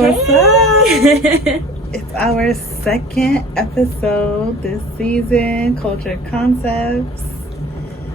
What's up? It's our second episode this season, Cultured Concepts,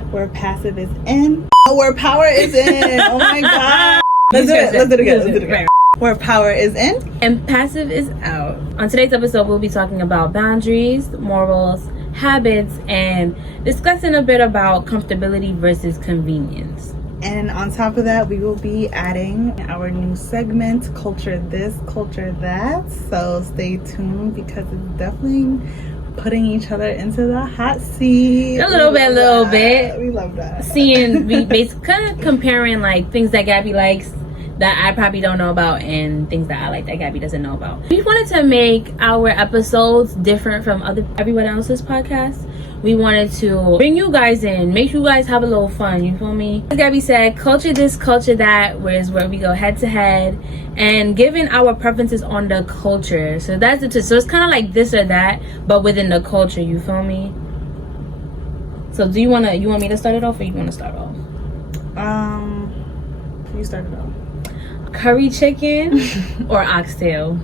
where passive is in. Where power is in. Oh my god. Let's do it again. Where power is in and passive is out. On today's episode, we'll be talking about boundaries, morals, habits, and discussing a bit about comfortability versus convenience. And on top of that, we will be adding our new segment, Culture This, Culture That. So stay tuned because it's definitely putting each other into the hot seat. A little bit. We love that. We basically kind of comparing like things that Gabby likes that I probably don't know about and things that I like that Gabby doesn't know about. We wanted to make our episodes different from everyone else's podcasts. We wanted to bring you guys in, make you guys have a little fun, you feel me? As Gabby said, culture this, culture that, where we go head to head and giving our preferences on the culture. So that's it. So it's kind of like this or that, but within the culture, you feel me? So you want me to start it off or you want to start off? You start it off. Curry chicken or oxtail?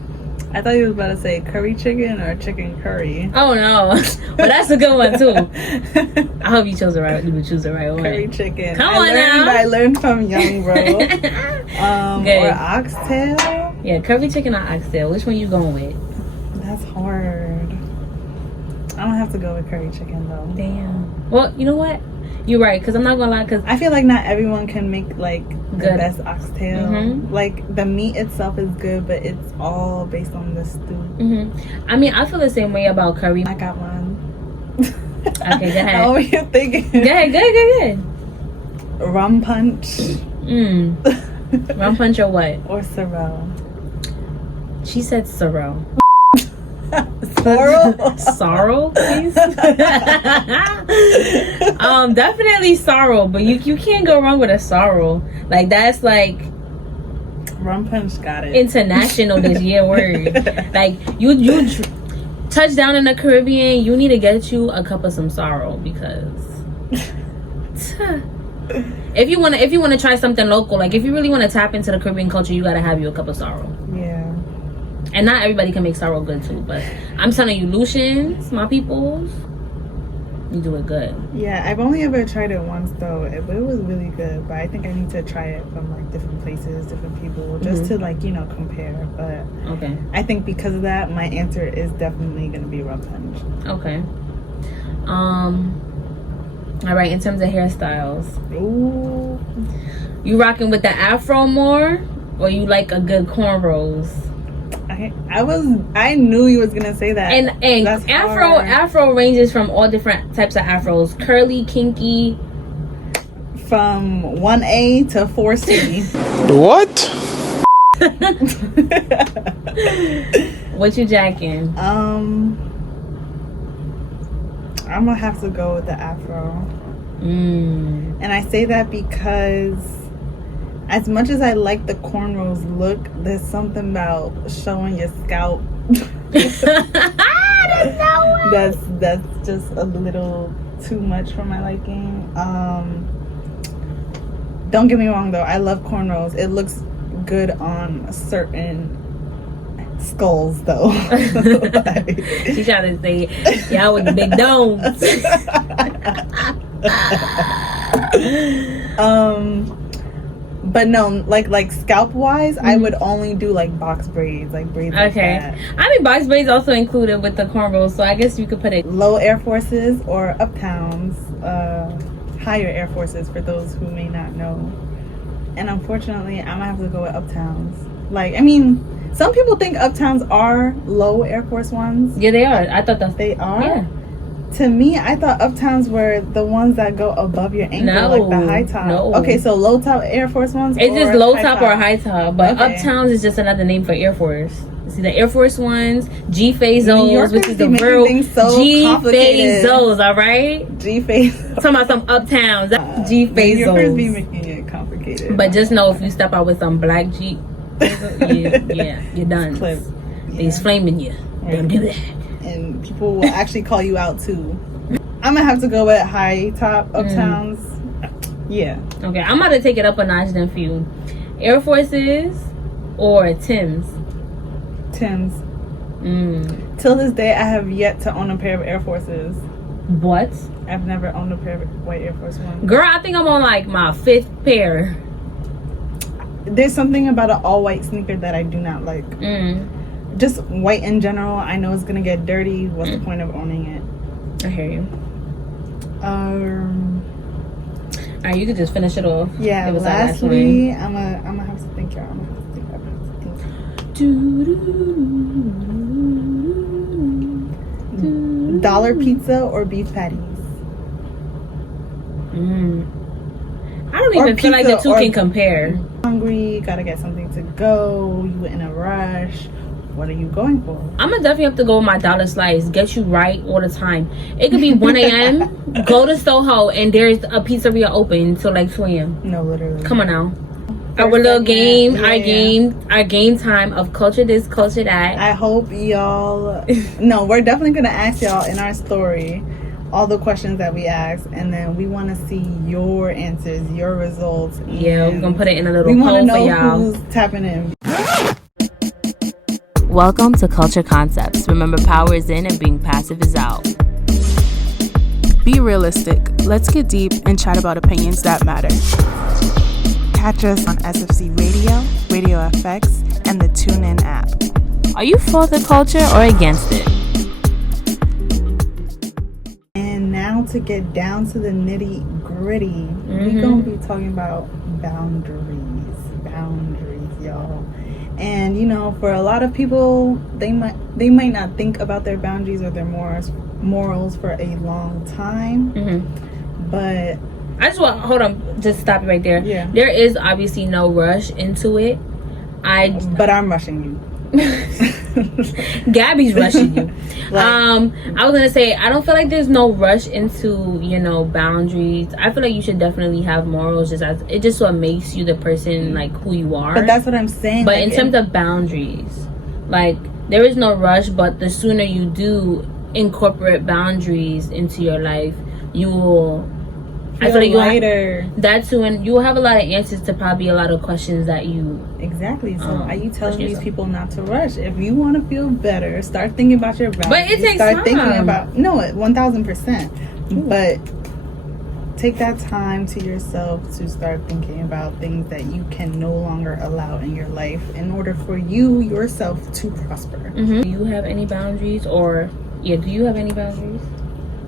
I thought you was about to say curry chicken or chicken curry. Oh no. Well, that's a good one too. I hope you chose the right one. Curry chicken. I learned from young bro. Or oxtail. Yeah, curry chicken or oxtail. Which one you going with? That's hard. I don't have to go with curry chicken though. Damn. Well, you know what? You're right, because I'm not gonna lie, because I feel like not everyone can make like the good best oxtail. Like the meat itself is good, but it's all based on the stew. I mean, I feel the same way about curry. I got one. Okay, go ahead. How are you thinking? Go ahead. Rum punch. Rum punch or what? Or sorrel. She said sorrel. Sorrow, please. Definitely sorrow, but you can't go wrong with a sorrow. Like that's like rum punch got it. International this year word. Like you touch down in the Caribbean, you need to get you a cup of some sorrow because if you wanna try something local, like if you really want to tap into the Caribbean culture, you gotta have you a cup of sorrow. Yeah. And not everybody can make sorrow good too, but I'm telling you, Lucians, my peoples, you do it good. Yeah, I've only ever tried it once though, but it was really good. But I think I need to try it from like different places, different people, just to like, compare. But okay, I think because of that, my answer is definitely gonna be rum punch. Okay. All right. In terms of hairstyles, ooh, you rocking with the afro more, or you like a good cornrows? I knew you was gonna say that. And that's afro ranges from all different types of afros. Curly, kinky. From 1A to 4C. What? What you jacking? I'm gonna have to go with the afro. And I say that because as much as I like the cornrows look, there's something about showing your scalp that's just a little too much for my liking. Don't get me wrong though, I love cornrows. It looks good on certain skulls though. She trying to say y'all with the big domes. But no, like scalp wise, I would only do like box braids, like braids. Okay, like that. I mean box braids also included with the cornrows, so I guess you could put it low Air Forces or uptowns, higher Air Forces for those who may not know. And unfortunately, I'm gonna have to go with uptowns. Like, I mean, some people think uptowns are low Air Force ones. Yeah, they are. I thought they are. Yeah. To me, I thought uptowns were the ones that go above your ankle, like the high top. No. Okay, so low top Air Force ones. It's just low top or high top, but okay. uptowns is just another name for Air Force. See the Air Force ones, G-Phazos, which is the real G-Phazos, all right? G-Phazos. Talking about some uptowns, G-Phazos. Your first be making it complicated. But just know if you step out with some black Jeep, you're done. They's flaming you. Don't do that. And people will actually call you out too. I'm gonna have to go with high top uptowns. Yeah. Okay, I'm about to take it up a notch then for you. Air Forces or Timbs? Timbs. Till this day, I have yet to own a pair of Air Forces. What? I've never owned a pair of white Air Force One. Girl, I think I'm on like my 5th pair. There's something about an all-white sneaker that I do not like. Just white in general. I know it's gonna get dirty. What's the point of owning it? I hear you. Alright, you could just finish it off. Yeah. It was lastly, I'm gonna have to think, y'all. Dollar pizza or beef patties? I don't even feel like the two can compare. Hungry, gotta get something to go. You in a rush. What are you going for? I'm gonna definitely have to go with my dollar slice. Get you right all the time. It could be 1 a.m. Go to Soho and there's a pizzeria open till like 2 a.m. No, literally. Come on now. Our little game, our game time of culture this, culture that. I hope y'all. No, we're definitely gonna ask y'all in our story all the questions that we asked, and then we want to see your answers, your results. Yeah, we're gonna put it in a little poll for y'all. We want to know who's tapping in. Welcome to Cultured Concepts. Remember, power is in and being passive is out. Be realistic. Let's get deep and chat about opinions that matter. Catch us on SFC Radio, Radio FX, and the TuneIn app. Are you for the culture or against it? And now to get down to the nitty gritty, we're going to be talking about boundaries, y'all. And you know, for a lot of people, they might not think about their boundaries or their morals for a long time. But I just want just stop you right there. Yeah. There is obviously no rush into it. But I'm rushing you. Gabby's rushing you. I was gonna say, I don't feel like there's no rush into, boundaries. I feel like you should definitely have morals, just as it just what makes you the person like who you are. But that's what I'm saying. But in terms of boundaries, like there is no rush, but the sooner you do incorporate boundaries into your life, you will I feel like lighter. That too, and you will have a lot of answers to probably a lot of questions that you exactly. So are you telling these people not to rush? If you want to feel better, start thinking about your boundaries. But it takes time. Thinking about 1,000%. But take that time to yourself to start thinking about things that you can no longer allow in your life in order for you yourself to prosper. Do you have any boundaries, or do you have any boundaries?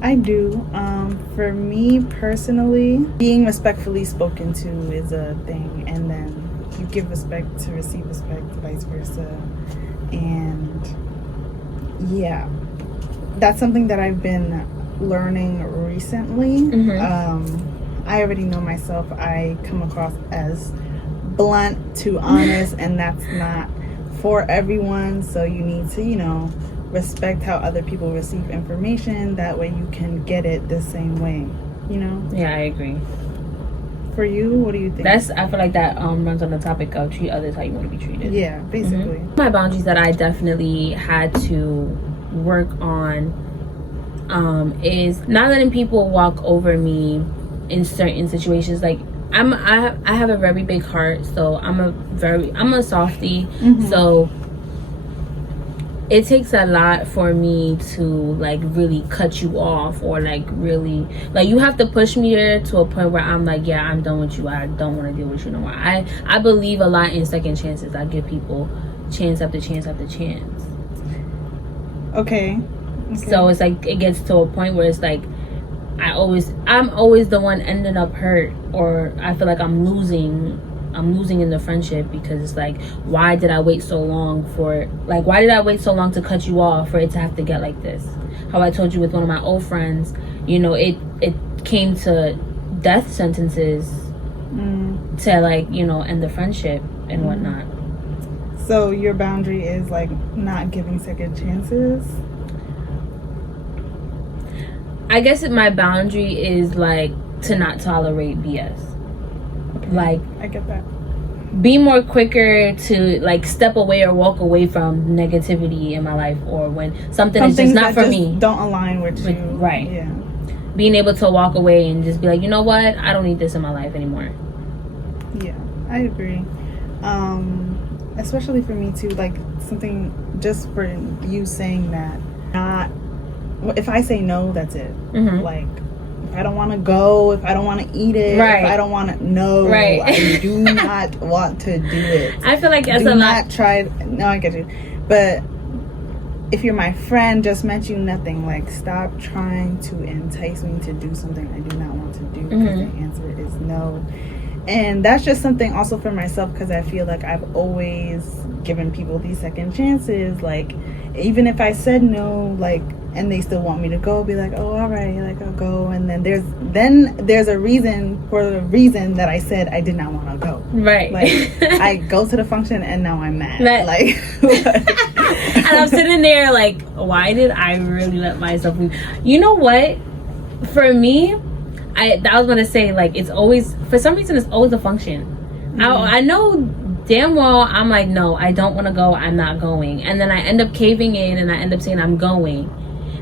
I do. For me personally, being respectfully spoken to is a thing, and then you give respect to receive respect, vice versa. And yeah, that's something that I've been learning recently. I already know myself. I come across as blunt to honest, and that's not for everyone. So you need to, respect how other people receive information. That way you can get it the same way, Yeah, I agree. For you, what do you think? I feel like that runs on the topic of treat others how you want to be treated. Yeah, basically. My boundaries that I definitely had to work on is not letting people walk over me in certain situations. Like I have a very big heart, so I'm a softie. So it takes a lot for me to like really cut you off, or like really like you have to push me there to a point where I'm like, yeah, I'm done with you. I don't want to deal with you no more. I believe a lot in second chances. I give people chance after chance after chance. Okay. So it's like it gets to a point where it's like I'm always the one ending up hurt, or I feel like I'm losing in the friendship, because it's like, why did I wait so long to cut you off for it to have to get like this? How I told you with one of my old friends, it came to death sentences to like, end the friendship and whatnot. So your boundary is like not giving second chances? I guess my boundary is like to not tolerate BS. Like, I get that. Be more quicker to like step away or walk away from negativity in my life, or when something is just not for me. Don't align with you. Right. Yeah. Being able to walk away and just be like, you know what? I don't need this in my life anymore. Yeah, I agree. Especially for me too, like something just for you saying that, not if I say no, that's it. Like, if I don't want to go, if I don't want to eat it, if I don't want to, no, I do not want to do it. I feel like that's do not try. No, I get you. But if you're my friend, just meant you nothing. Like, stop trying to entice me to do something I do not want to do, because the answer is no. And that's just something also for myself, because I feel like I've always given people these second chances. Like, even if I said no, like, and they still want me to go, be like, oh, all right, like, I'll go. And then there's a reason for the reason that I said I did not want to go. Right. Like, I go to the function and now I'm mad. Like, and I'm sitting there like, why did I really let myself leave? You know what? For me, I was gonna say, like, it's always, for some reason, it's always a function. I know damn well I'm like, no, I don't want to go, I'm not going. And then I end up caving in and I end up saying I'm going.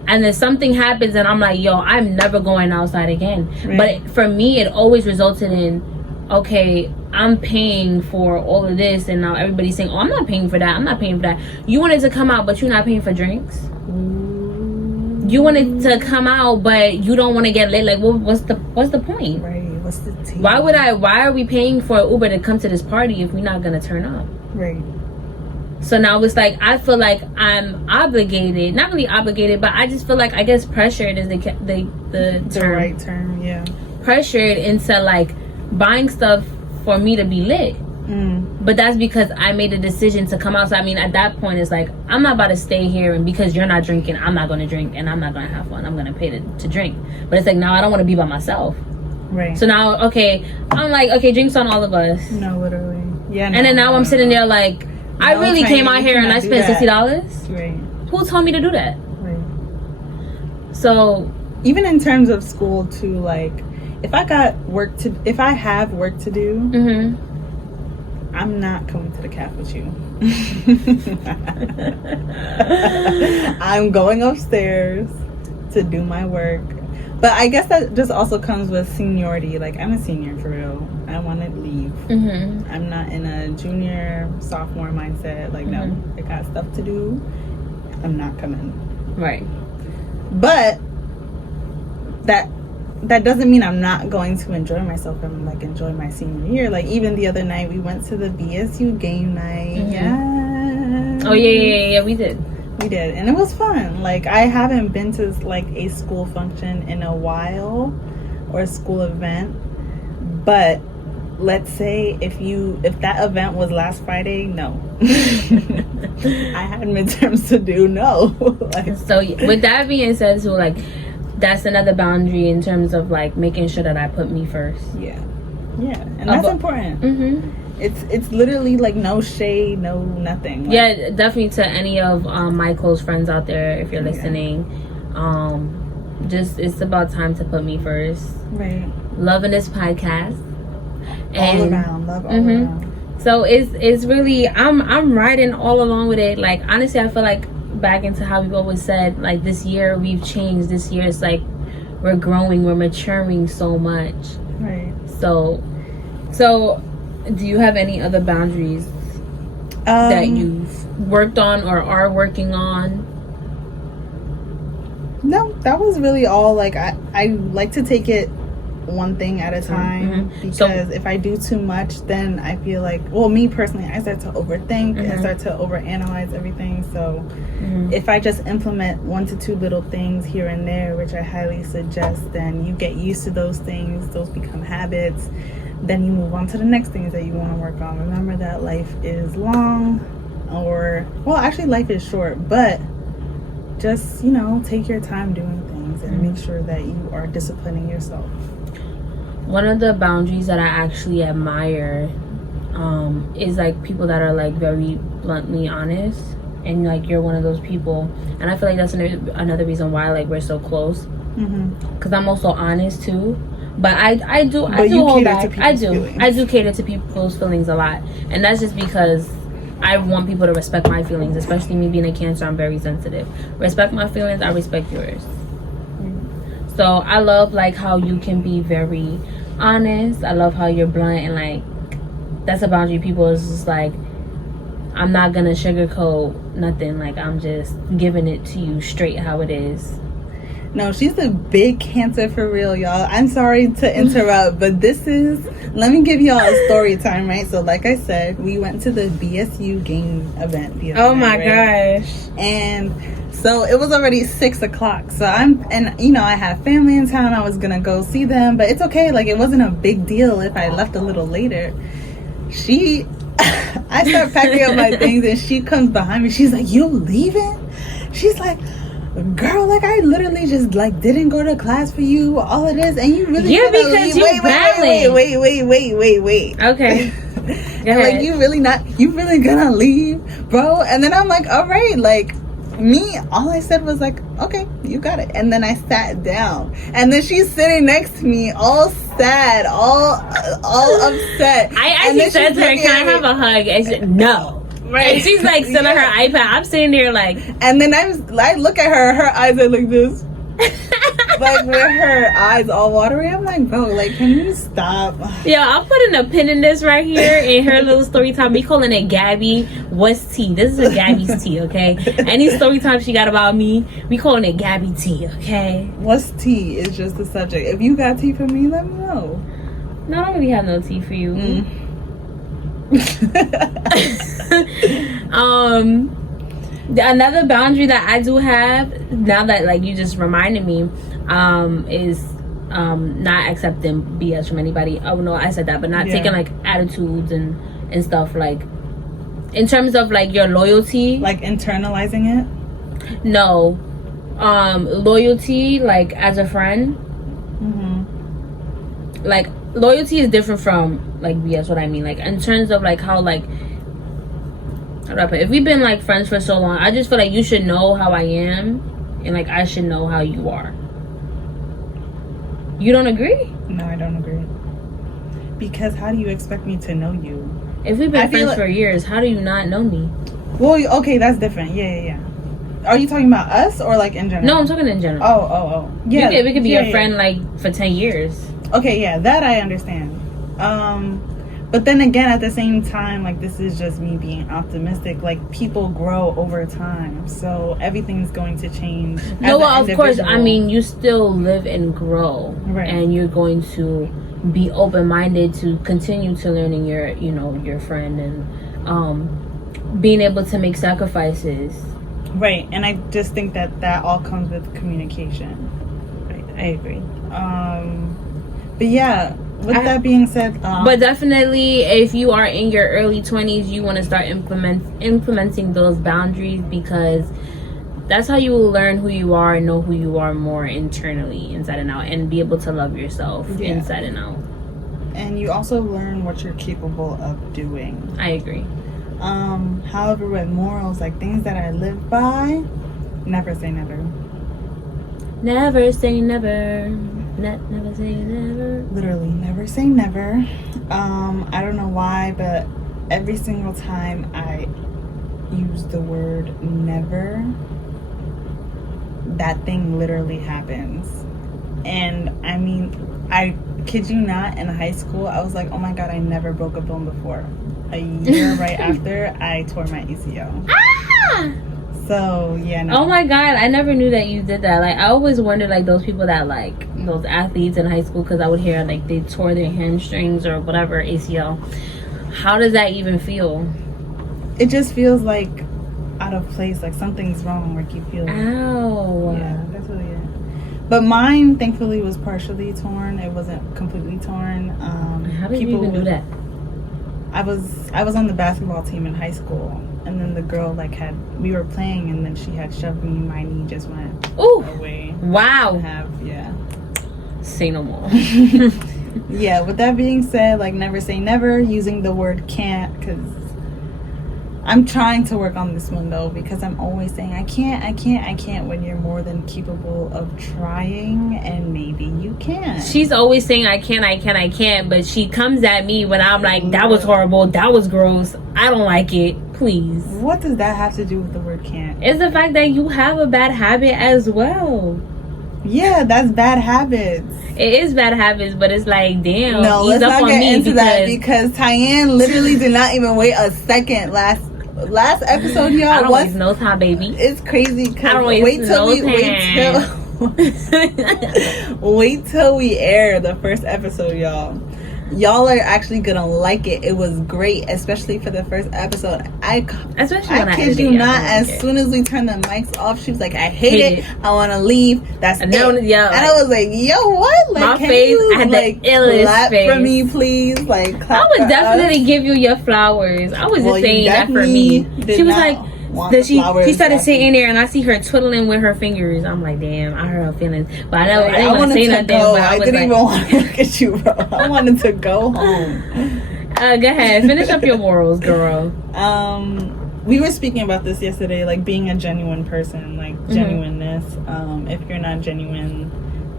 And then something happens and I'm like, yo, I'm never going outside again. But for me, it always resulted in, okay, I'm paying for all of this, and now everybody's saying, oh, I'm not paying for that, I'm not paying for that. You wanted to come out, but you're not paying for drinks. You wanted to come out, but you don't want to get lit. Like, what's the point? Right. What's the tea? Why are we paying for Uber to come to this party if we're not gonna turn up? Right. So now it's like, I feel like I'm obligated, not really obligated, but I just feel like, I guess, pressured is the term. Right term, yeah. Pressured into like buying stuff for me to be lit. But that's because I made a decision to come out. So I mean, at that point, it's like, I'm not about to stay here, and because you're not drinking, I'm not going to drink, and I'm not going to have fun. I'm going to pay to drink. But it's like, now I don't want to be by myself. Right. So now, okay, I'm like, okay, drinks on all of us. No, literally. Yeah. And then now I'm sitting there like, I really came out here and I spent $60. Right. Who told me to do that? Right. So even in terms of school too, like, if I have work to do, I'm not coming to the cafe with you. I'm going upstairs to do my work. But I guess that just also comes with seniority. Like, I'm a senior for real. I want to leave. I'm not in a junior, sophomore mindset. Like, no, I got stuff to do. I'm not coming. Right. But that doesn't mean I'm not going to enjoy myself and like enjoy my senior year. Like, even the other night we went to the BSU game night. Yeah. Oh yeah, we did. And it was fun. Like, I haven't been to like a school function in a while, or a school event. But let's say if that event was last Friday, no. I had midterms to do, no. Like, so with that being said, so like, that's another boundary in terms of like making sure that I put me first. Yeah, and that's important. It's literally like no shade, no nothing. Like, yeah, definitely to any of my close friends out there, if you're listening, just, it's about time to put me first. Right. Loving this podcast. All around, love all around. So it's really, I'm riding all along with it. Like, honestly, I feel like, back into how we've always said, like, this year we've changed. This year it's like we're growing, we're maturing so much. Right. So do you have any other boundaries that you've worked on or are working on? No, that was really all. Like, I like to take it one thing at a time, because if I do too much, then I feel like, well, me personally, I start to overthink and start to overanalyze everything. So if I just implement 1 to 2 little things here and there, which I highly suggest, then you get used to those things, those become habits, then you move on to the next things that you want to work on. Remember that life is long, actually life is short, but just, take your time doing things and make sure that you are disciplining yourself. One of the boundaries that I actually admire is like people that are like very bluntly honest, and like you're one of those people, and I feel like that's another reason why like we're so close, because I'm also honest too. But I do hold back. I do cater to people's feelings a lot, and that's just because I want people to respect my feelings, especially me being a Cancer. I'm very sensitive. Respect my feelings, I respect yours. So I love like how you can be very honest. I love how you're blunt, and like that's a boundary people is just like, I'm not gonna sugarcoat nothing. Like, I'm just giving it to you straight how it is. No, she's a big Cancer for real, y'all. I'm sorry to interrupt, but let me give y'all a story time, right? So like I said, we went to the BSU game event the other night, right? Gosh. And so it was already 6:00. So I have family in town. I was gonna go see them, but it's okay. Like, it wasn't a big deal if I left a little later. I start packing up my things, and she comes behind me. She's like, "You leaving?" She's like, "Girl, like, I literally just like didn't go to class for you, all of this, and you really Yeah, gonna because leave?" Wait. Okay. Like, you really gonna leave, bro? And then I'm like, all right, like, all I said was like, okay, you got it. And then I sat down, and then she's sitting next to me, all sad, all upset. I actually said to her, "Can I have a hug?" And she said, "No." Right. And she's like still on her iPad. I'm sitting there like, and then I look at her eyes are like this. Like, with her eyes all watery. I'm like, bro, like, can you stop? Yeah, I'm putting a pin in this right here in her little story time. We calling it Gabby What's Tea. This is a Gabby's tea, okay? Any story time she got about me, we calling it Gabby tea, okay? What's tea is just the subject. If you got tea for me, let me know. No, I don't really have no tea for you. Another boundary that I do have, now that like you just reminded me, is not accepting BS from anybody. Oh no, I said that, but not taking like attitudes and stuff, like in terms of like your loyalty, like internalizing it. No, loyalty, like as a friend. Like, loyalty is different from like BS. What I mean, like in terms of like how, like, if we've been like friends for so long, I just feel like you should know how I am, and like I should know how you are. You don't agree? No, I don't agree. Because how do you expect me to know you? If we've been friends for years, how do you not know me? Well, okay, that's different. Yeah. Are you talking about us or like in general? No, I'm talking in general. Oh. Yeah, we could be a friend like for 10 years. Okay, yeah, that I understand. But then again, at the same time, like, this is just me being optimistic. Like, people grow over time, so everything's going to change. No, well, of course. I mean, you still live and grow, right? And you're going to be open-minded to continue to learning your friend, and being able to make sacrifices. Right, and I just think that all comes with communication. Right, I agree. But yeah. With that being said, but definitely, if you are in your early 20s, you want to start implementing those boundaries, because that's how you will learn who you are and know who you are more internally, inside and out, and be able to love yourself inside and out. And you also learn what you're capable of doing. I agree. However, with morals, like things that I live by, never say never. Never say never. Never say never. Literally, never say never. I don't know why, but every single time I use the word never, that thing literally happens. And I mean, I kid you not, in high school, I was like, oh my god, I never broke a bone before. A year right after, I tore my ACL. Ah! So, yeah, no. Oh my god, I never knew that you did that. Like, I always wondered, like, those people that, like, those athletes in high school, because I would hear, like, they tore their hamstrings or whatever, ACL. How does that even feel? It just feels like out of place, like something's wrong, like you feel. Ow. Yeah, that's really it. But mine, thankfully, was partially torn. It wasn't completely torn. How did you even do that? I was on the basketball team in high school, and then the girl we were playing, and then she had shoved me. My knee just went away. Wow. Yeah. Say no more. Yeah. With that being said, like, never say never. Using the word can't, because I'm trying to work on this one though, because I'm always saying I can't when you're more than capable of trying, and maybe you can. She's always saying I can't, but she comes at me when I'm like, that was horrible, that was gross, I don't like it, please. What does that have to do with the word can't? It's the fact that you have a bad habit as well. Yeah, that's bad habits. It is bad habits, but it's like, damn. No, let's not get into that, because Tyann literally did not even wait a second last episode, y'all. I don't waste no time, baby. It's crazy. I don't waste Wait till we air the first episode, y'all. Y'all are actually gonna like it. It was great, especially for the first episode. I kid you not. As soon as we turned the mics off, she was like, "I hate it. I want to leave." That's it. And I was like, "Yo, what? Like, my can face, you I had like the illest clap face for me, please? Like, clap I would for definitely us. give you your flowers. I was just saying that for me. She was like. She started sitting there and I see her twiddling with her fingers. I'm like, damn, I hurt her feelings. But I didn't want to say nothing. But I didn't even want to look at you, bro. I wanted to go home. Go ahead. Finish up your morals, girl. We were speaking about this yesterday, like being a genuine person, like genuineness. If you're not genuine,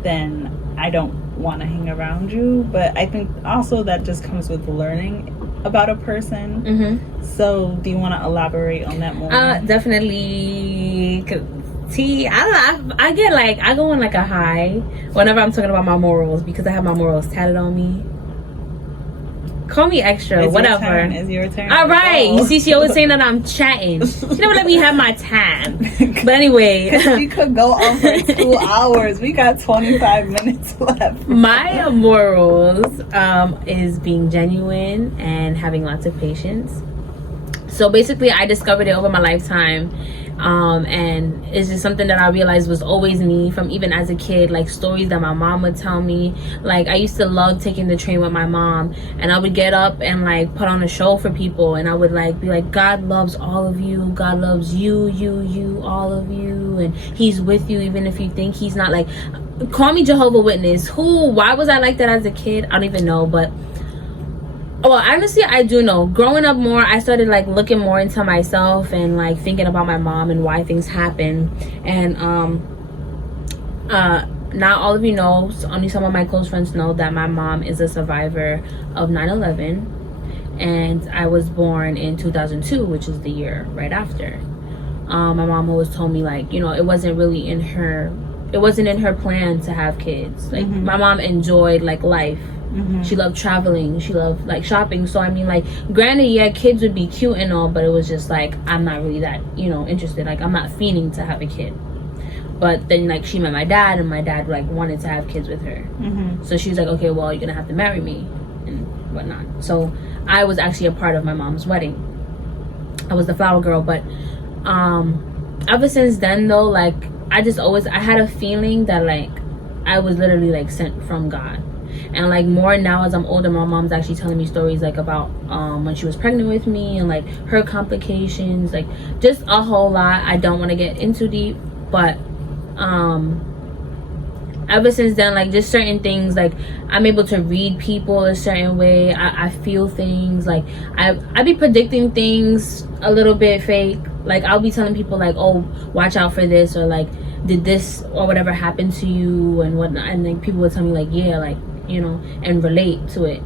then I don't want to hang around you. But I think also that just comes with learning about a person. So do you want to elaborate on that more? Definitely. I get like, I go on like a high whenever I'm talking about my morals because I have my morals tatted on me. Call me extra, whatever. It's your turn. All right. You see, she always saying that I'm chatting. She never let me have my time. But anyway. We could go on for 2 hours. We got 25 minutes left. My morals is being genuine and having lots of patience. So basically, I discovered it over my lifetime. And it's just something that I realized was always me from even as a kid, like stories that my mom would tell me. Like I used to love taking the train with my mom, and I would get up and like put on a show for people, and I would like be like, God loves all of you, God loves you, all of you, and he's with you even if you think he's not. Like, call me Jehovah Witness. Why was I like that as a kid? I don't even know. But well, honestly, I do know. Growing up more, I started like looking more into myself and like thinking about my mom and why things happen. And not all of you know, only some of my close friends know that my mom is a survivor of 9/11, and I was born in 2002, which is the year right after. My mom always told me, like, you know, it wasn't in her plan to have kids. Like my mom enjoyed like life. She loved traveling, she loved like shopping. So I mean, like, granted, yeah, kids would be cute and all, but it was just like, I'm not really that, you know, interested. Like, I'm not fiending to have a kid. But then like she met my dad, and my dad like wanted to have kids with her. So she was like, okay, well, you're gonna have to marry me and whatnot. So I was actually a part of my mom's wedding. I was the flower girl. But ever since then though, like, I had a feeling that like I was literally like sent from God. And like more now as I'm older, my mom's actually telling me stories like about when she was pregnant with me and like her complications, like just a whole lot. I don't want to get into deep, but ever since then, like, just certain things, like I'm able to read people a certain way. I feel things, like I be predicting things a little bit fake. Like I'll be telling people like, oh, watch out for this, or like, did this or whatever happen to you and whatnot, and then people would tell me like, yeah, like, you know, and relate to it.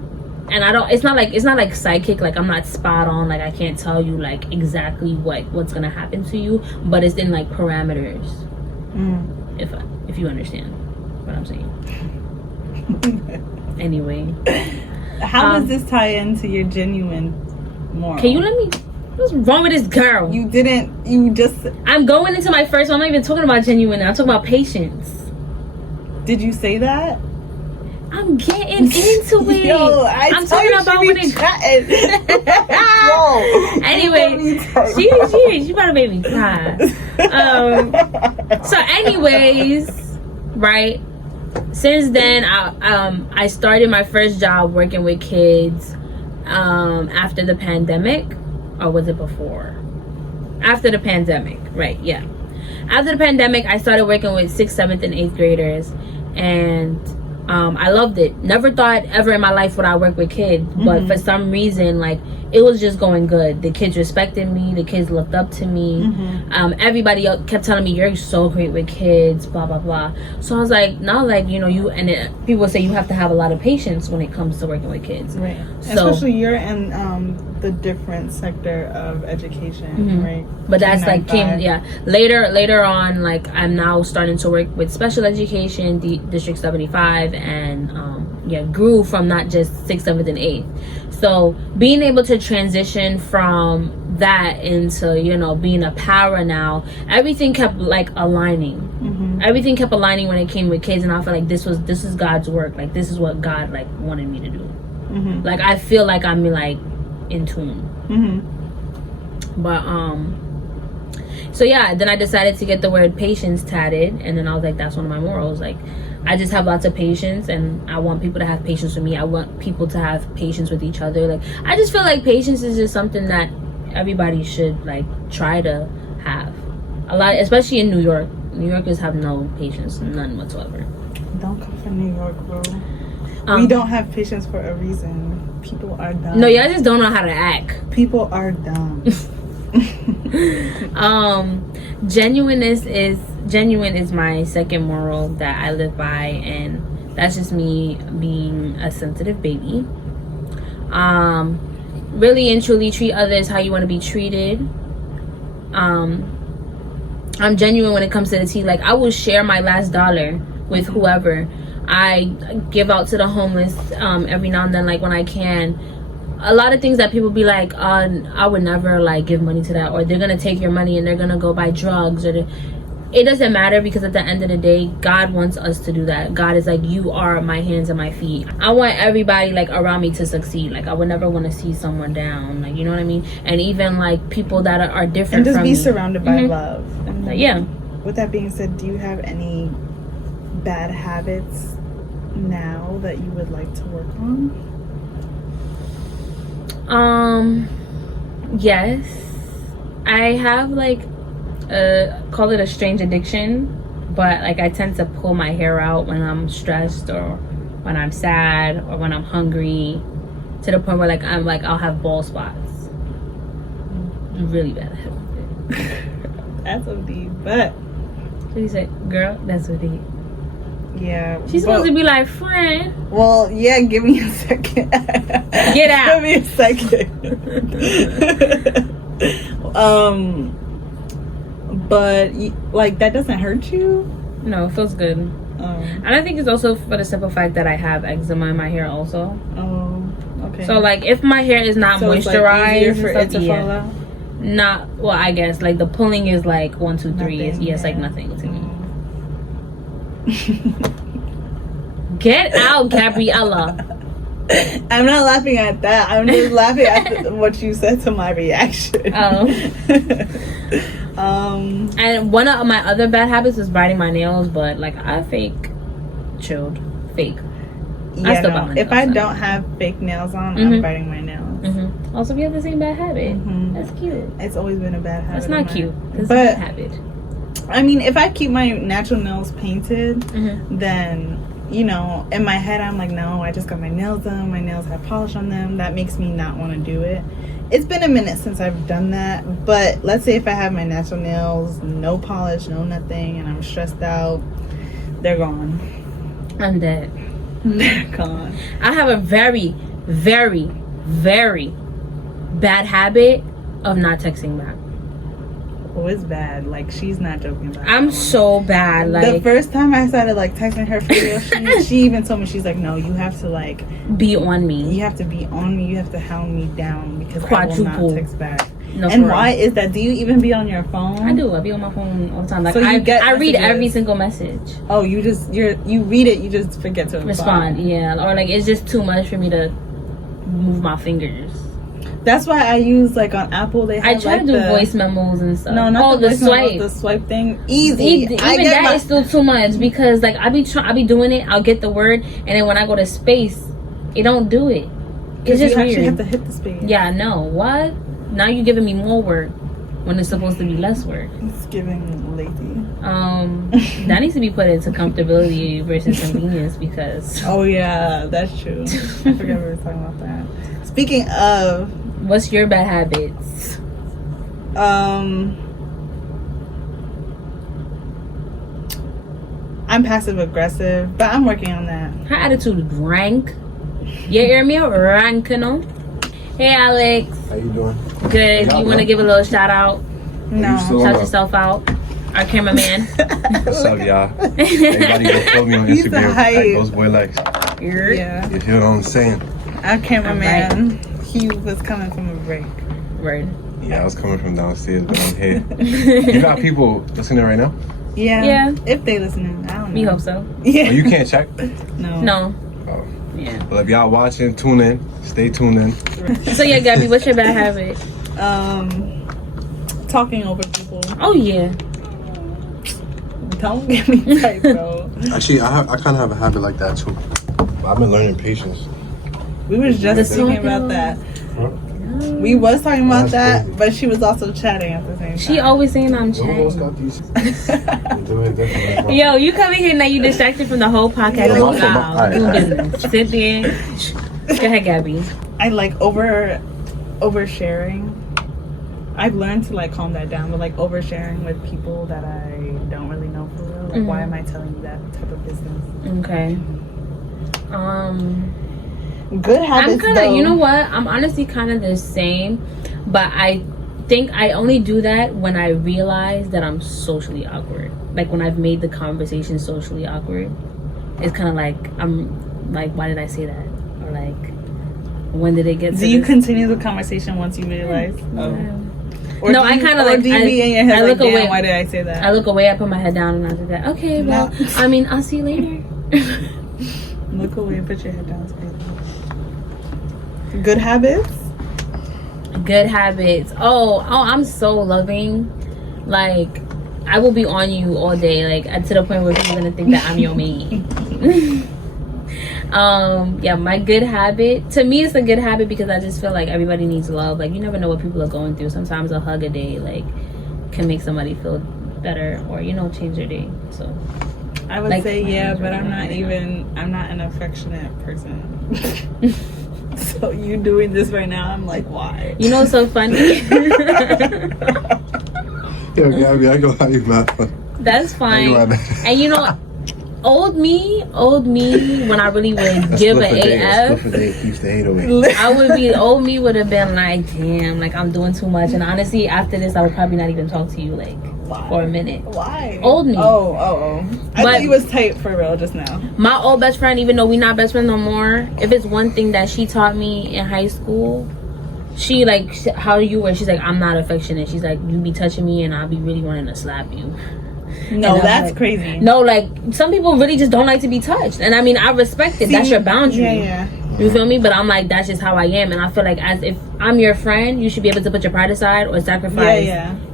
And it's not like psychic, like I'm not spot on, like I can't tell you like exactly what's gonna happen to you, but it's in like parameters. If you understand what I'm saying. Anyway, how does this tie into your genuine moral? Can you let me? What's wrong with this girl? I'm going into my first one. I'm not even talking about genuine. I'm talking about patience. Did you say that? I'm getting into it. Yo, I'm talking about when it. Anyway, she about to make me cry. So, anyways, right. Since then, I started my first job working with kids. After the pandemic, or was it before? After the pandemic, right? Yeah. After the pandemic, I started working with 6th, 7th, and 8th graders, and I loved it. Never thought ever in my life would I work with kids, but for some reason, like, it was just going good. The kids respected me. The kids looked up to me. Everybody else kept telling me, you're so great with kids, blah, blah, blah. So I was like, no, like, you know, people say you have to have a lot of patience when it comes to working with kids. Right. So, especially you're in the different sector of education, right? But that's like later on, like, I'm now starting to work with special education, District 75, and grew from not just 6th, 7th, and 8th. So being able to transition from that into, you know, being a power now, everything kept like aligning. Everything kept aligning when it came with kids, and I feel like this is God's work. Like, this is what God like wanted me to do. Like, I feel like I'm like in tune. But so yeah, then I decided to get the word patience tatted, and then I was like, that's one of my morals. Like, I just have lots of patience, and I want people to have patience with me. I want people to have patience with each other. Like, I just feel like patience is just something that everybody should like try to have a lot, especially in New York. New Yorkers have no patience, none whatsoever. Don't come from New York, bro. We don't have patience for a reason. People are dumb. No, y'all just don't know how to act. People are dumb. Genuine is my second moral that I live by, and that's just me being a sensitive baby. Really and truly treat others how you want to be treated. I'm genuine when it comes to the tea. Like, I will share my last dollar with whoever. I give out to the homeless every now and then, like when I can. A lot of things that people be like, I would never like give money to that, or they're gonna take your money and they're gonna go buy drugs, or it doesn't matter, because at the end of the day, God wants us to do that. God is like, you are my hands and my feet. I want everybody like around me to succeed. Like, I would never want to see someone down. Like, you know what I mean? And even like people that are different and just from be me. surrounded by love. And like, yeah. With that being said, do you have any bad habits now that you would like to work on? Yes, I have like call it a strange addiction, but like I tend to pull my hair out when I'm stressed, or when I'm sad, or when I'm hungry, to the point where like I'll have bald spots. Really bad habit. That's OD, but She said, girl, that's what it. Yeah. She's supposed to be like, friend. Well, yeah, give me a second. Get out. Give me a second. But like, that doesn't hurt you? No, it feels good. And I think it's also for the simple fact that I have eczema in my hair also. Oh, okay. So like, if my hair is not so moisturized, it's like for it to fall out? Not, well, I guess like the pulling is like 1, 2, 3. It's like nothing to me. Get out, Gabriella. I'm not laughing at that. I'm just laughing at what you said to my reaction. And one of my other bad habits is biting my nails, but like I fake. Yeah, I still bite my nails. If I don't have fake nails on, I'm biting my nails. Also, we have the same bad habit. That's cute. It's always been a bad habit. That's not cute. That's but, a bad habit. I mean, if I keep my natural nails painted, then, you know, in my head, I'm like, no, I just got my nails done. My nails have polish on them. That makes me not want to do it. It's been a minute since I've done that. But let's say if I have my natural nails, no polish, no nothing, and I'm stressed out, they're gone. I'm dead. They're gone. I have a very, very, very bad habit of not texting back. Oh, it's bad. Like, she's not joking about it. I'm so bad. Like, the first time I started like texting her for real, she even told me, she's like, no, you have to like be on me. You have to be on me. You have to hound me down, because Quadruple. I will not text back. No, and why is that? Do you even be on your phone? I do. I be on my phone all the time. Like, so I read messages. every single message. Oh, you read it. You just forget to respond. Yeah, or like it's just too much for me to move my fingers. That's why I use like on Apple. They have, I try to do voice memos and stuff. No, not the swipe. memos, the swipe thing. Easy. Even that is still too much, because like I be doing it. I'll get the word, and then when I go to space, it don't do it. It's just weird. You have to hit the space. Yeah, I know. What? Now you're giving me more work when it's supposed to be less work. It's giving lazy. That needs to be put into comfortability versus convenience, because. Oh yeah, that's true. I forgot we were talking about that. Speaking of. What's your bad habits? I'm passive aggressive, but I'm working on that. Her attitude rank. You hear me? Rank, you know? Hey, Alex. How you doing? Good. You want to give a little shout out? No. Shout yourself out. Our cameraman. What's up, y'all? Everybody go follow me on Instagram at GhostBoyLex. Yeah. You feel what I'm saying? Our cameraman, he was coming from a break. Word. Yeah, I was coming from downstairs, but I'm here. You got people listening right now? Yeah. If they listening, I don't know. We hope so. Yeah. Oh, you can't check? No. Oh. Yeah. Well, if y'all watching, tune in. Stay tuned in. So yeah, Gabby, what's your bad habit? Talking over people. Oh yeah. Don't get me tight, bro. Actually, I kind of have a habit like that too. I've been learning patience. We was just speaking about that. Huh? We was talking about that's that, crazy. but she was also chatting at the same time. She always saying I'm Who else chatting. got these? Doing different. Yo, you come in here now, you distracted from the whole podcast. Yo, Wow, alright, do alright. business. Sit there. Go ahead, Gabby. I like oversharing. I've learned to like calm that down, but like oversharing with people that I don't really know for real. Like, why am I telling you that type of business? Okay. Good habits. I'm kind of, you know what? I'm honestly kind of the same, but I think I only do that when I realize that I'm socially awkward. Like when I've made the conversation socially awkward, it's kind of like I'm like, why did I say that? Or like, when did it get? Do you continue the conversation once you realize? Or no, do I you- kind of or like. do you be in your head I like, look damn, away. why did I say that? I look away. I put my head down and I do that. Okay, well, No. I mean, I'll see you later. Look away and put your head down. It's crazy. Good habits. Good habits. Oh, I'm so loving. Like, I will be on you all day. Like, to the point where people are gonna think that I'm your mate. Yeah, my good habit. To me, it's a good habit because I just feel like everybody needs love. Like, you never know what people are going through. Sometimes a hug a day, like, can make somebody feel better or change their day. So. I would Like, say yeah, but I'm not an affectionate person. So you doing this right now, I'm like, why? You know what's so funny? Yo, Gabby, I go how you mad. That's fine. And you know, old me, when I really would give an AF, Keeps the hate away. old me would have been like, damn, like I'm doing too much. And honestly, after this, I would probably not even talk to you like for a minute. Why? Old me. Oh. I But- thought you was tight for real just now. My old best friend, even though we not best friends no more, if it's one thing that she taught me in high school, she like, how you were, she's like, I'm not affectionate. She's like, you be touching me and I'll be really wanting to slap you. No, And I'm that's like, crazy. No, like some people really just don't like to be touched, and I mean I respect it. That's your boundary. Yeah. You feel me? But I'm like, that's just how I am, and I feel like as if I'm your friend, you should be able to put your pride aside or sacrifice,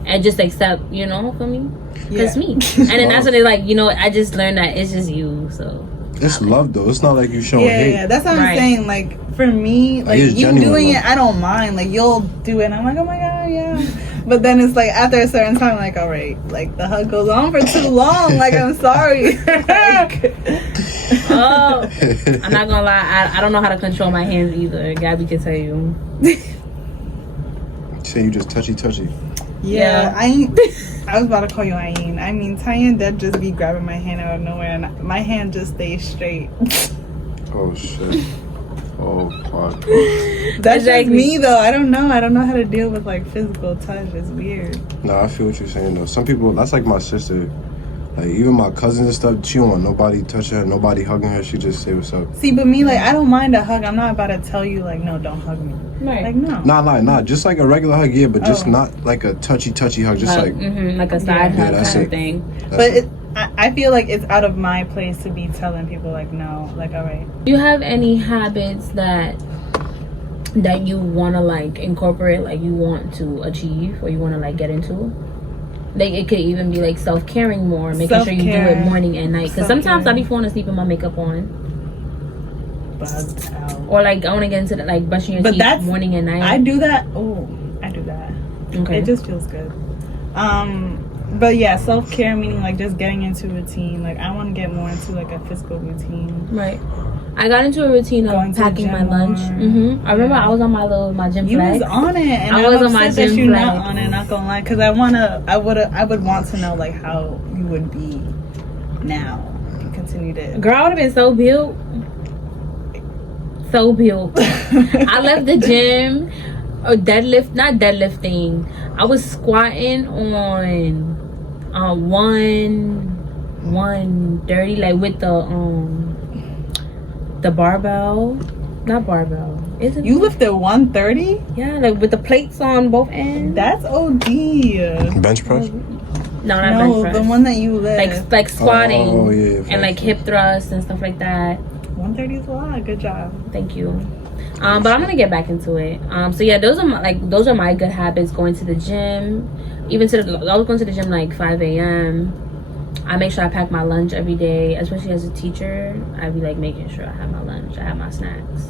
and just accept. Feel me? Because me. And then that's when they like, I just learned that it's just you. So It's love though. It's not like you showing hate. Yeah. That's what I'm Right. saying. Like for me, like it's you genuine doing love. it, I don't mind. Like you'll do it, and I'm like, oh my god, yeah. But then it's like after a certain time, like all right, like the hug goes on for too long. Like I'm sorry. oh, I'm not gonna lie, I don't know how to control my hands either. Gabby can tell you. Say you just touchy. Yeah. I was about to call you Ayin. I mean, Tyan Dead just be grabbing my hand out of nowhere, and my hand just stays straight. Oh shit. Oh fuck. That's just Exactly. me though. I don't know how to deal with like physical touch. It's weird. Nah, I feel what you're saying though. Some people, that's like my sister. Like even my cousins and stuff, she don't want nobody touching her, nobody hugging her. She just say what's up. See, but me, like, I don't mind a hug. I'm not about to tell you, like, no, don't hug me. Right. Like, no. Nah. Just like a regular hug, yeah, but just Oh. not like a touchy hug. Just like like a side hug that's kind of it. thing. that's But it. I feel like it's out of my place to be telling people, like, no, like, all right. Do you have any habits that you want to like incorporate, like you want to achieve or you want to like get into? Like it could even be like self-caring more, making sure you do Self-care. it morning and night, because sometimes I Self-care. be falling asleep with my makeup on, Bugged out. or like I want to get into the, like brushing your But teeth that's- morning and night. I do that. Oh, I do that. Okay. It just feels good. But yeah, self-care meaning like just getting into routine. Like I want to get more into like a physical routine. Right. I got into a routine Going of to the packing my gym lunch. more. I remember I was on my gym You flex. was on it, and I I'm was on my upset that gym you're not flex. on it. Not gonna lie, because I would want to know like how you would be now and continue to. Girl, I would have been so built. So built. I left the gym, or not deadlifting. I was squatting on 130, like with the barbell. Not barbell. Is it? You lifted 130? Yeah, like with the plates on both ends. That's OD. Bench press? No, not bench No, press. the one that you lift. like squatting. Oh, yeah, and like hip thrusts and stuff like that. 130 is a lot. Good job. Thank you. But I'm gonna get back into it. So yeah, those are my good habits. Going to the gym, I was going to the gym like 5 a.m. I make sure I pack my lunch every day, especially as a teacher. I be like making sure I have my lunch, I have my snacks.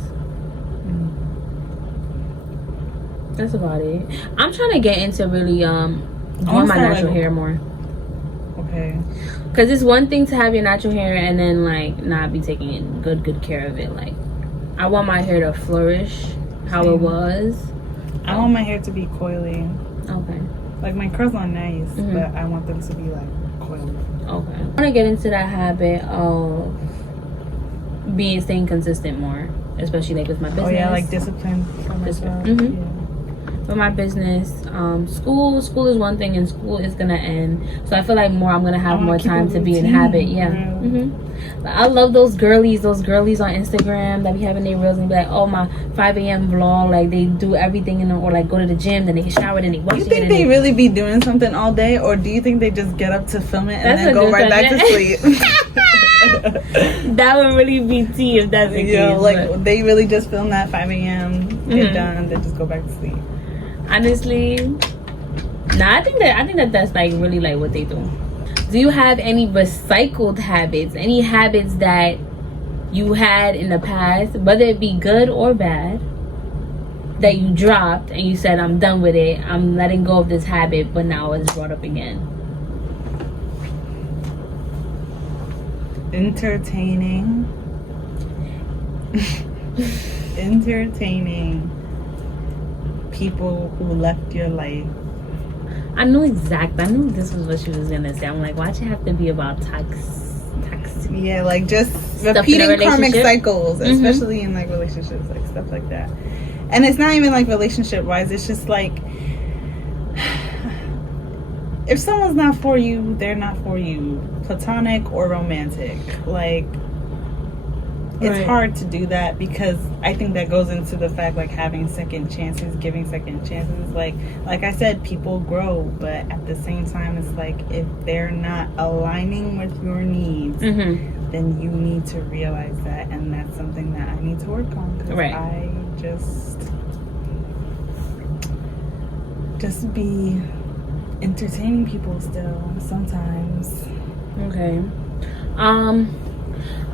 That's about it. I'm trying to get into really doing my natural hair more. Okay. Because it's one thing to have your natural hair and then like not be taking good care of it. Like I want my hair to flourish how it was. I want my hair to be coily. Okay. Like my curls are nice, but I want them to be like coily. Okay. I want to get into that habit of staying consistent more, especially like with my business. Oh yeah, like discipline for myself. Mhm. Yeah. For my business, school is one thing, and school is gonna end. So I feel like I'm gonna have more time to be in habit. Yeah. I love those girlies on Instagram that be having their reels and be like, oh, my 5 a.m. vlog, like they do everything or like go to the gym, then they shower, then they wash. You think they really be doing something all day, or do you think they just get up to film it and then go right back to sleep? That would really be tea if that's the case. Like they really just film that 5 a.m. get done, and then just go back to sleep. Honestly, I think that's like really like what they do. Do you have any recycled habits? Any habits that you had in the past, whether it be good or bad, that you dropped and you said, I'm done with it, I'm letting go of this habit, but now it's brought up again? Entertaining people who left your life. I knew this was what she was gonna say. I'm like, why'd you have to be about toxic? Yeah, like just Stuff repeating karmic cycles, especially in like relationships, like stuff like that. And it's not even like relationship wise, it's just like if someone's not for you, they're not for you, platonic or romantic. Like it's hard to do that, because I think that goes into the fact like having second chances, giving second chances. Like I said, people grow, but at the same time, it's like if they're not aligning with your needs, then you need to realize that, and that's something that I need to work on, because I just be entertaining people still sometimes. Okay.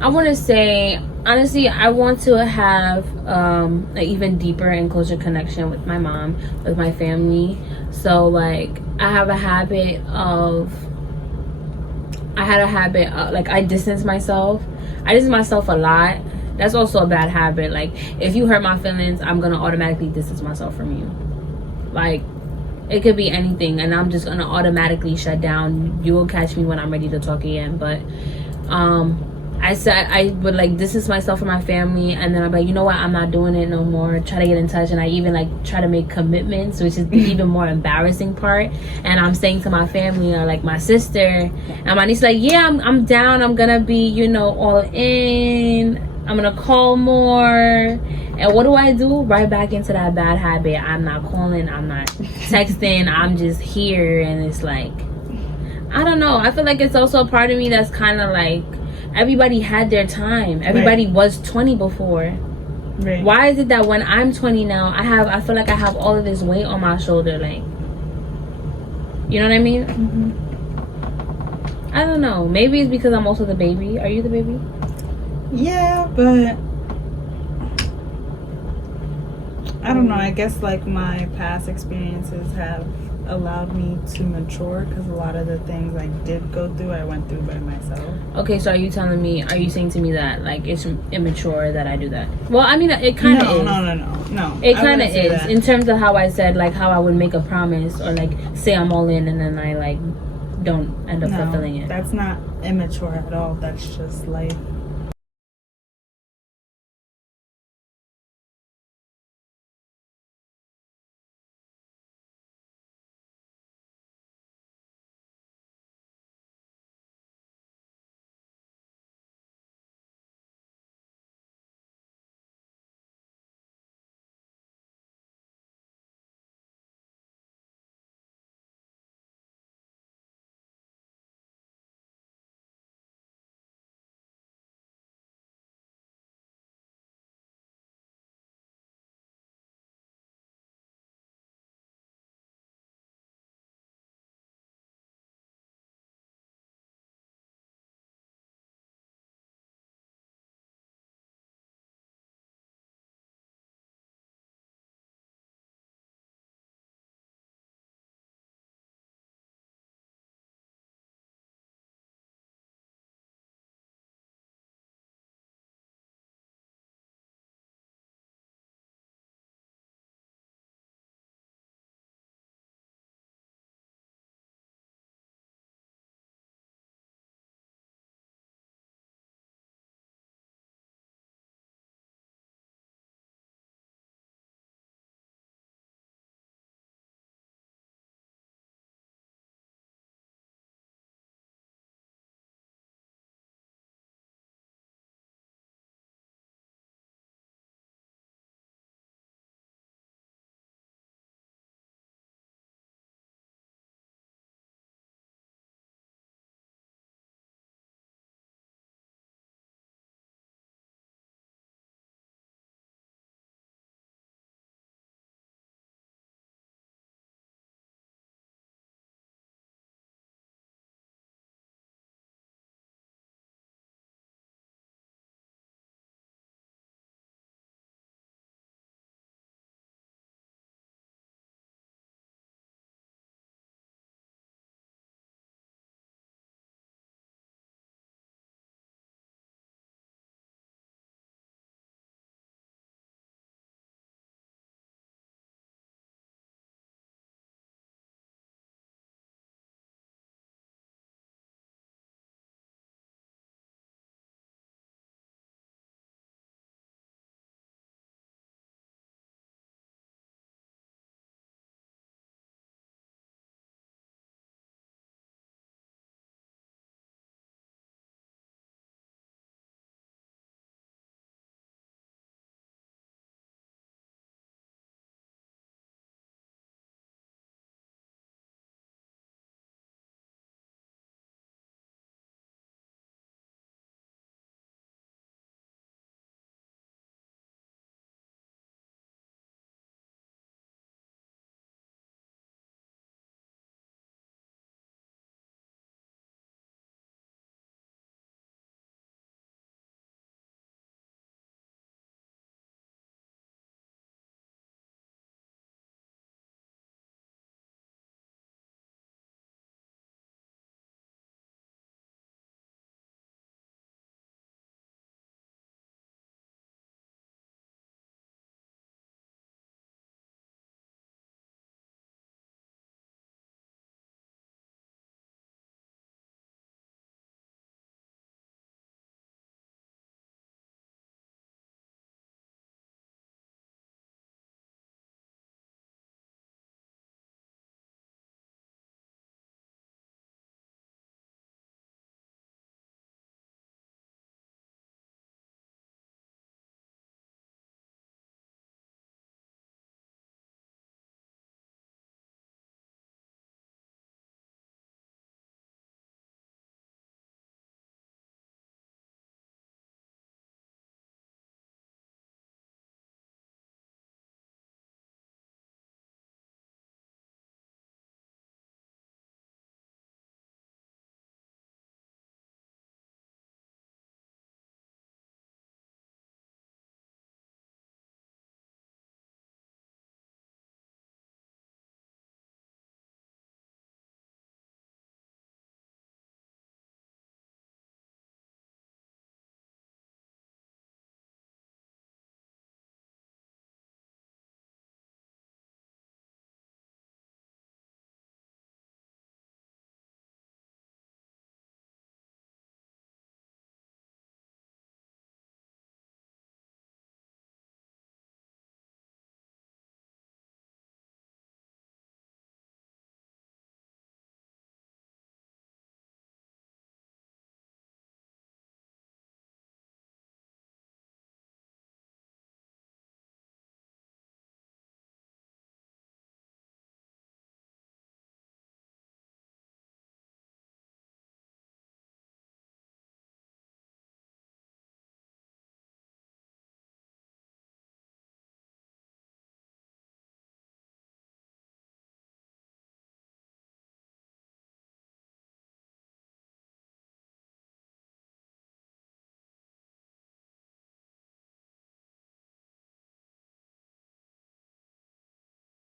I want to say, honestly, I want to have an even deeper and closer connection with my mom, with my family. So like I had a habit of like I distance myself a lot. That's also a bad habit. Like if you hurt my feelings, I'm gonna automatically distance myself from you. Like it could be anything, and I'm just gonna automatically shut down. You will catch me when I'm ready to talk again. But I said I would like distance myself from my family, and then I'm like, you know what, I'm not doing it no more. Try to get in touch, and I even like try to make commitments, which is the even more embarrassing part. And I'm saying to my family, or like my sister and my niece, like, yeah, I'm down. I'm gonna be, all in. I'm gonna call more. And what do? Right back into that bad habit. I'm not calling. I'm not texting. I'm just here, and it's like, I don't know. I feel like it's also a part of me that's kind of like, everybody had their time. Everybody was 20 before. Right. Why is it that when I'm 20 now, I feel like I have all of this weight on my shoulder, like, you know what I mean? I don't know. Maybe it's because I'm also the baby. Are you the baby? Yeah, but I don't know. I guess like my past experiences have allowed me to mature, because a lot of the things I did go through, I went through by myself. Okay, so are you saying to me that like it's immature that I do that? Well, I mean, it kind of is. No. It kind of is, in terms of how I said, like, how I would make a promise or like say I'm all in, and then I like don't end up fulfilling it. That's not immature at all. That's just life.